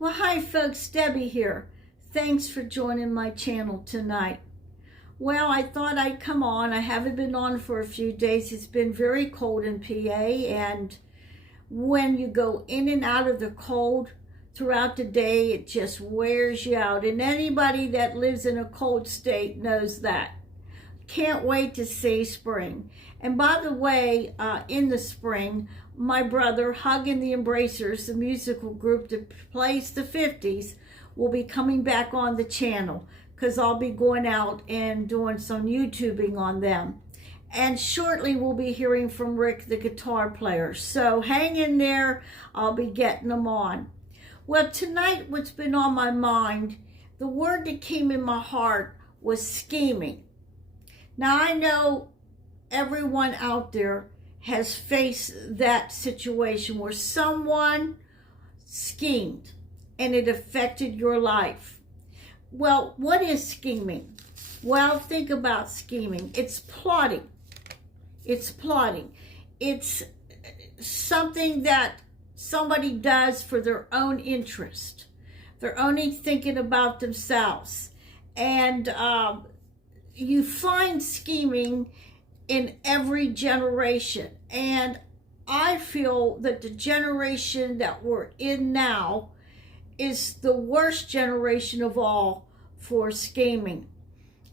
Well, hi folks, Debbie here. Thanks for joining my channel tonight. Well, I thought I'd come on. I haven't been on for a few days. It's been very cold in PA, and when you go in and out of the cold throughout the day, it just wears you out. And anybody that lives in a cold state knows that. Can't wait to see spring. And by the way, in the spring, my brother, Hugging the Embracers, the musical group that plays the 50s, will be coming back on the channel because I'll be going out and doing some YouTubing on them. And shortly we'll be hearing from Rick, the guitar player. So hang in there, I'll be getting them on. Well, tonight what's been on my mind, the word that came in my heart was scheming. Now, I know everyone out there has faced that situation where someone schemed and it affected your life. Well, what is scheming? Well, think about scheming. It's plotting. It's plotting. It's something that somebody does for their own interest. They're only thinking about themselves. And you find scheming in every generation. And I feel that the generation that we're in now is the worst generation of all for scheming.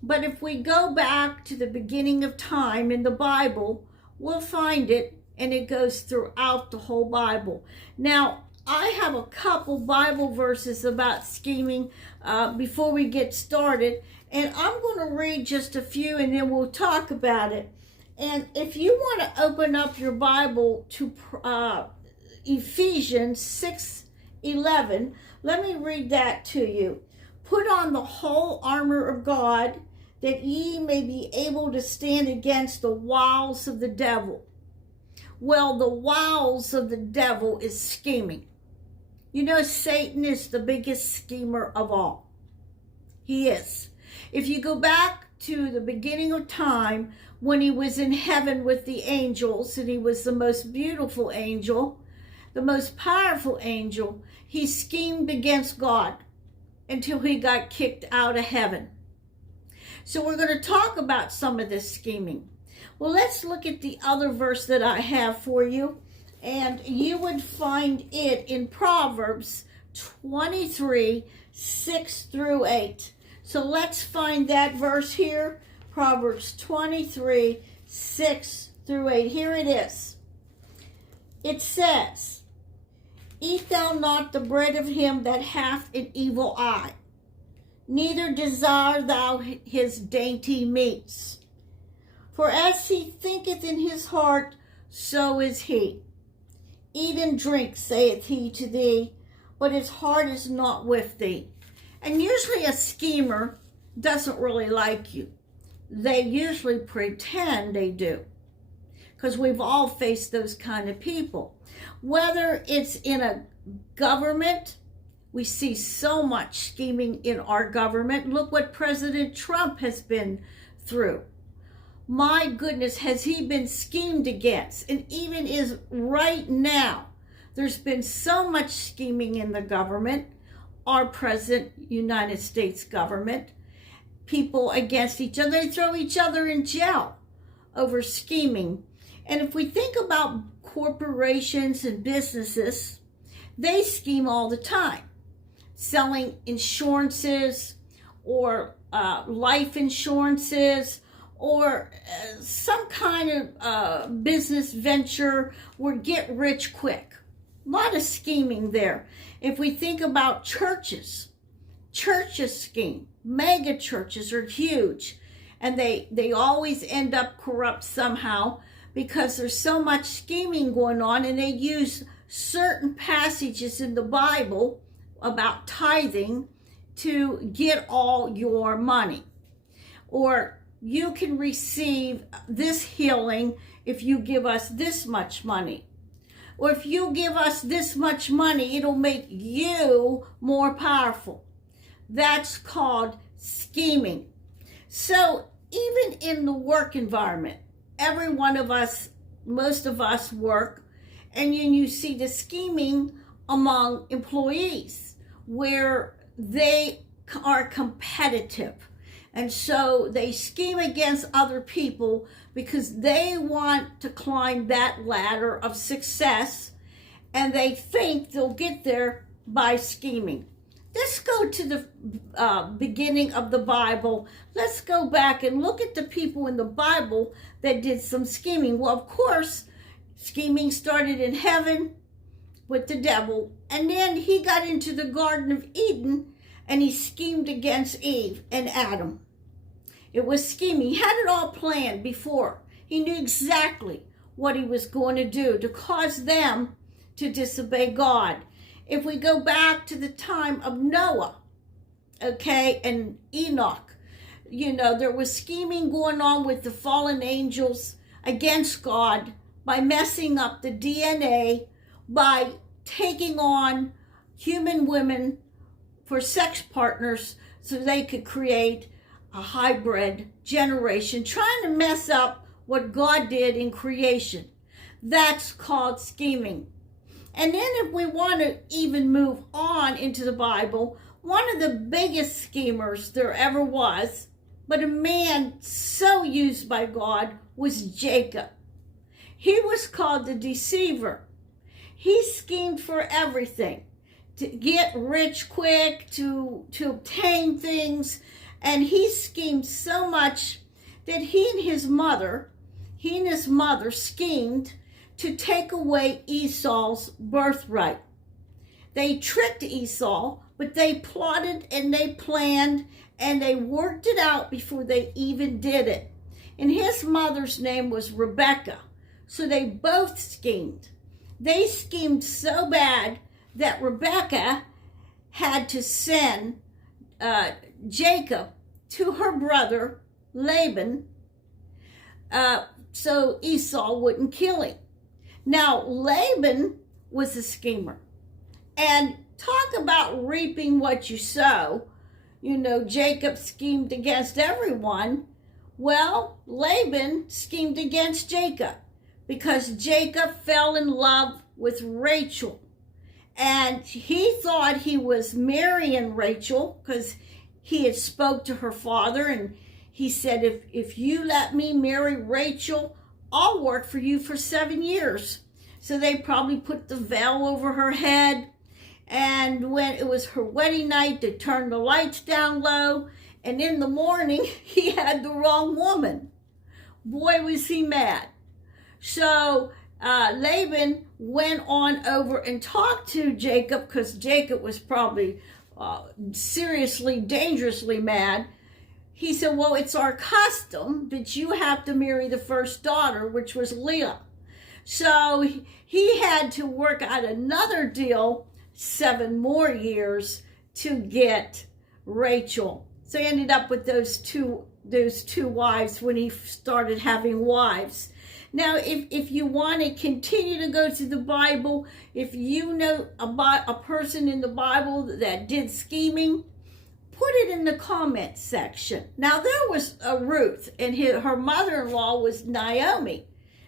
But if we go back to the beginning of time in the Bible, we'll find it, and it goes throughout the whole Bible. Now, I have a couple Bible verses about scheming before we get started. And I'm going to read just a few and then we'll talk about it. And if you want to open up your Bible to Ephesians 6:11, let me read that to you. Put on the whole armor of God, that ye may be able to stand against the wiles of the devil. Well, the wiles of the devil is scheming. You know, Satan is the biggest schemer of all. He is. If you go back to the beginning of time, when he was in heaven with the angels, and he was the most beautiful angel, the most powerful angel, he schemed against God until he got kicked out of heaven. So we're going to talk about some of this scheming. Well, let's look at the other verse that I have for you, and you would find it in Proverbs 23, 6 through 8. So let's find that verse here, Proverbs 23, 6 through 8. Here it is. It says, Eat thou not the bread of him that hath an evil eye, neither desire thou his dainty meats. For as he thinketh in his heart, so is he. Eat and drink, saith he to thee, but his heart is not with thee. And usually a schemer doesn't really like you. They usually pretend they do, because we've all faced those kind of people. Whether it's in a government, we see so much scheming in our government. Look what President Trump has been through. My goodness, has he been schemed against? And even is right now, there's been so much scheming in the government. Our present United States government, people against each other. They throw each other in jail over scheming. And if we think about corporations and businesses, they scheme all the time, selling insurances or life insurances or some kind of business venture where get rich quick. A lot of scheming there. If we think about churches scheme. Mega churches are huge, and they always end up corrupt somehow because there's so much scheming going on, and they use certain passages in the Bible about tithing to get all your money. Or you can receive this healing if you give us this much money. Or if you give us this much money, it'll make you more powerful. That's called scheming. So even in the work environment, every one of us, most of us work, and then you see the scheming among employees. where they are competitive. And so they scheme against other people because they want to climb that ladder of success, and they think they'll get there by scheming. Let's go to the beginning of the Bible. Let's go back and look at the people in the Bible that did some scheming. Well, of course, scheming started in heaven with the devil, and then he got into the Garden of Eden and he schemed against Eve and Adam. It was scheming. He had it all planned before. He knew exactly what he was going to do to cause them to disobey God. If we go back to the time of Noah, okay, and Enoch, there was scheming going on with the fallen angels against God by messing up the DNA, by taking on human women for sex partners so they could create a hybrid generation, trying to mess up what God did in creation. That's called scheming. And then if we want to even move on into the Bible, one of the biggest schemers there ever was, but a man so used by God, was Jacob. He was called the deceiver. He schemed for everything, to get rich quick, to obtain things, and he schemed so much that he and his mother schemed to take away Esau's birthright. They tricked Esau, but they plotted and they planned and they worked it out before they even did it. And his mother's name was Rebecca. So they both schemed. They schemed so bad that Rebecca had to send Jacob to her brother Laban so Esau wouldn't kill him. Now, Laban was a schemer. And talk about reaping what you sow. Jacob schemed against everyone. Well, Laban schemed against Jacob because Jacob fell in love with Rachel. And he thought he was marrying Rachel because he had spoke to her father, and he said, if you let me marry Rachel, I'll work for you for 7 years. So they probably put the veil over her head. And when it was her wedding night, they turned the lights down low. And in the morning, he had the wrong woman. Boy, was he mad. So Laban went on over and talked to Jacob, because Jacob was probably seriously, dangerously mad. He said, well, it's our custom that you have to marry the first daughter, which was Leah. So he had to work out another deal, 7 more years, to get Rachel. So he ended up with those two wives when he started having wives. Now, if you want to continue to go to the Bible, if you know about a person in the Bible that did scheming, put it in the comments section. Now, there was a Ruth, and her mother-in-law was Naomi.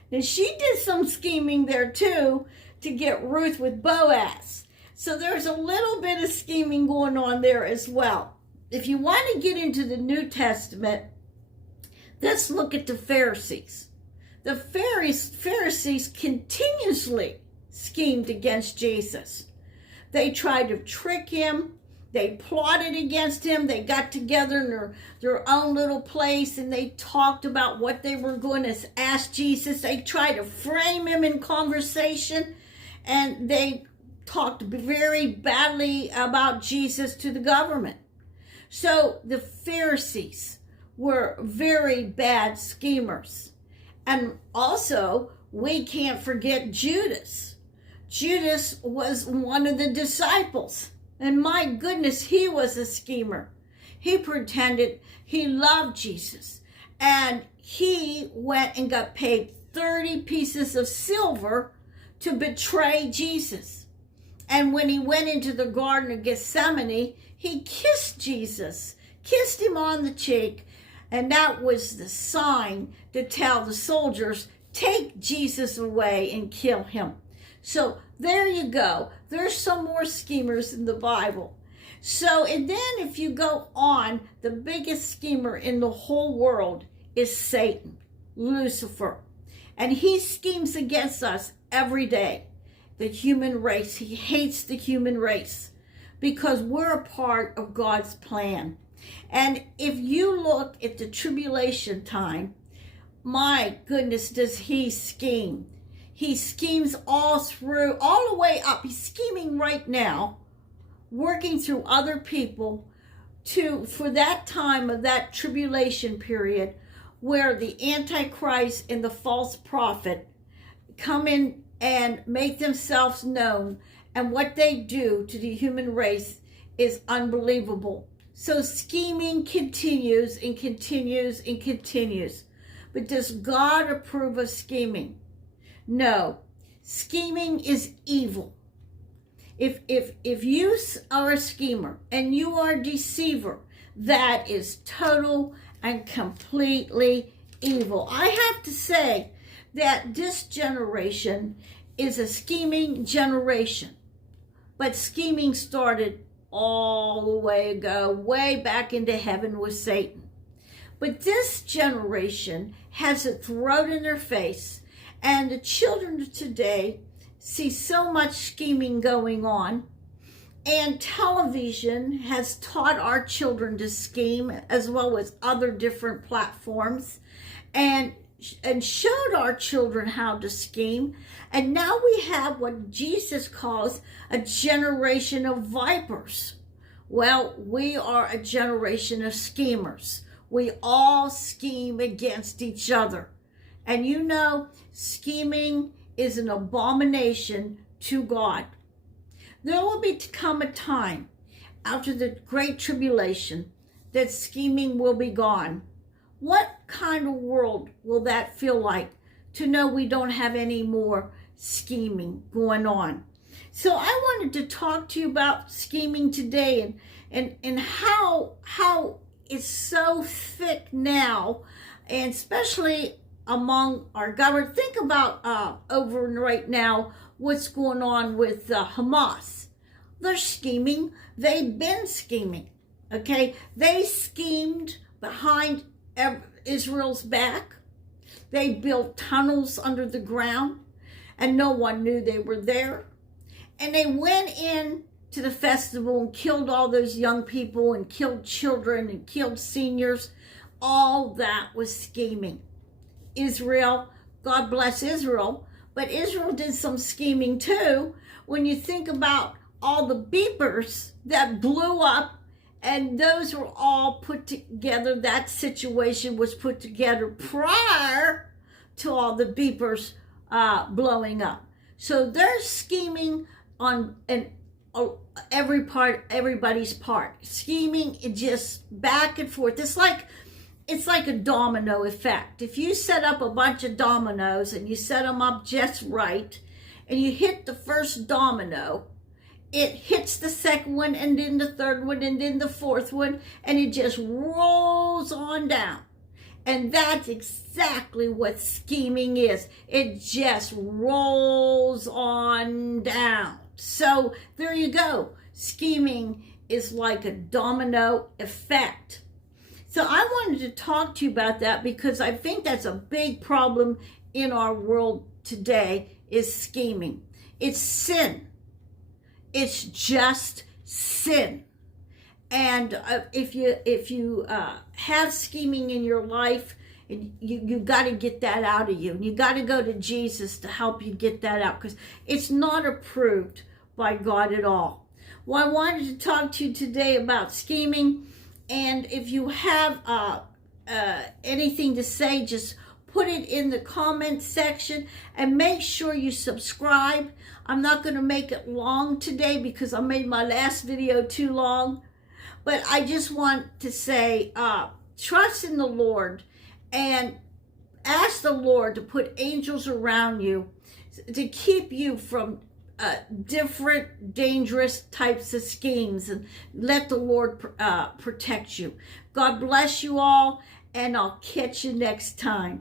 And she did some scheming there too to get Ruth with Boaz. So there's a little bit of scheming going on there as well. If you want to get into the New Testament, let's look at the Pharisees. The Pharisees continuously schemed against Jesus. They tried to trick him. They plotted against him. They got together in their own little place and they talked about what they were going to ask Jesus. They tried to frame him in conversation, and they talked very badly about Jesus to the government. So the Pharisees were very bad schemers. And also, we can't forget Judas. Judas was one of the disciples. And my goodness, he was a schemer. He pretended he loved Jesus. And he went and got paid 30 pieces of silver to betray Jesus. And when he went into the Garden of Gethsemane, he kissed Jesus, kissed him on the cheek. And that was the sign to tell the soldiers, take Jesus away and kill him. So there you go. There's some more schemers in the Bible. So, and then if you go on, the biggest schemer in the whole world is Satan, Lucifer. And he schemes against us every day, the human race. He hates the human race because we're a part of God's plan. And if you look at the tribulation time, my goodness, does he scheme. He schemes all the way up. He's scheming right now, working through other people for that time of that tribulation period where the Antichrist and the false prophet come in and make themselves known, and what they do to the human race is unbelievable. So scheming continues and continues and continues. But does God approve of scheming? No. Scheming is evil. If you are a schemer and you are a deceiver, that is total and completely evil. I have to say that this generation is a scheming generation. But scheming started all the way ago, way back into heaven with Satan. But this generation has it thrown in their face, and the children of today see so much scheming going on, and television has taught our children to scheme, as well as other different platforms, and showed our children how to scheme. And now we have what Jesus calls a generation of vipers. Well, we are a generation of schemers. We all scheme against each other. And you know, scheming is an abomination to God. There will come a time after the Great Tribulation that scheming will be gone. What kind of world will that feel like, to know we don't have any more scheming going on? So I wanted to talk to you about scheming today, and how it's so thick now, and especially among our government. Think about over right now what's going on with Hamas. They're scheming. They've been scheming. Okay, they schemed behind Israel's back. They built tunnels under the ground, and no one knew they were there. And they went in to the festival and killed all those young people, and killed children, and killed seniors. All that was scheming. Israel, God bless Israel, but Israel did some scheming too. When you think about all the beepers that blew up, and those were all put together, that situation was put together prior to all the beepers blowing up. So they're scheming on everybody's part. Scheming, it just back and forth. It's like a domino effect. If you set up a bunch of dominoes and you set them up just right, and you hit the first domino, it hits the second one, and then the third one, and then the fourth one, and it just rolls on down. And that's exactly what scheming is. It just rolls on down. So there you go. Scheming is like a domino effect. So I wanted to talk to you about that, because I think that's a big problem in our world today, is scheming. It's sin. It's just sin. And if you have scheming in your life, you got to get that out of you. And you got to go to Jesus to help you get that out, because it's not approved by God at all. Well, I wanted to talk to you today about scheming. And if you have anything to say, just put it in the comment section, and make sure you subscribe. I'm not going to make it long today because I made my last video too long. But I just want to say, trust in the Lord, and ask the Lord to put angels around you to keep you from different dangerous types of schemes, and let the Lord protect you. God bless you all, and I'll catch you next time.